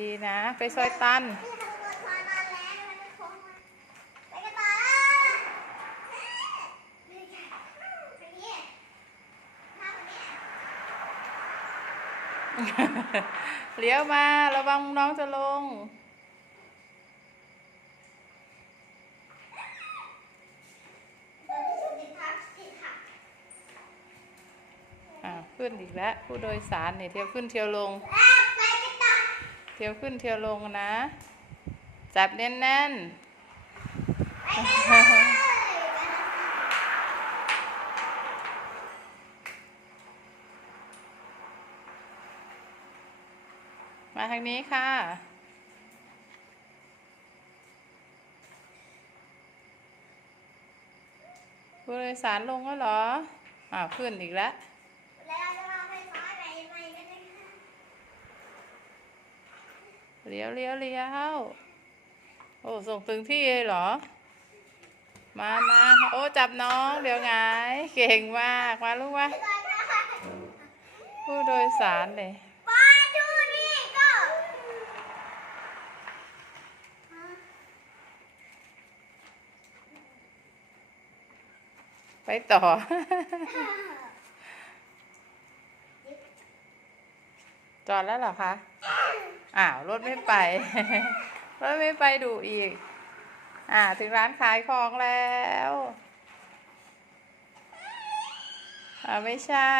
ดีๆนะ ไปซอยตัน เลี้ยวมาระวังน้องจะลง อ่าขึ้นอีกแล้ว ผู้โดยสารเนี่ยเที่ยวขึ้นเที่ยวลง เที่ยวขึ้นเที่ยวลงนะ จับแน่นๆมาทางนี้ค่ะ ผู้โดยสารลงแล้วเหรออ้าขึ้นอีกแล้ว เลี้ยวเลี้ยวเลี้ยวโอ้ส่งถึงที่เลยเหรอ มามาโอ้จับน้อง เดี๋ยวไงายเก่งมากมาลูกมาผู้โดยสารเลยไปต่อจอดแล้วเหรอคะ อ้าวรถไม่ไป รถไม่ไปดูอีก อ่า ถึงร้านขายของแล้วอ่าไม่ใช่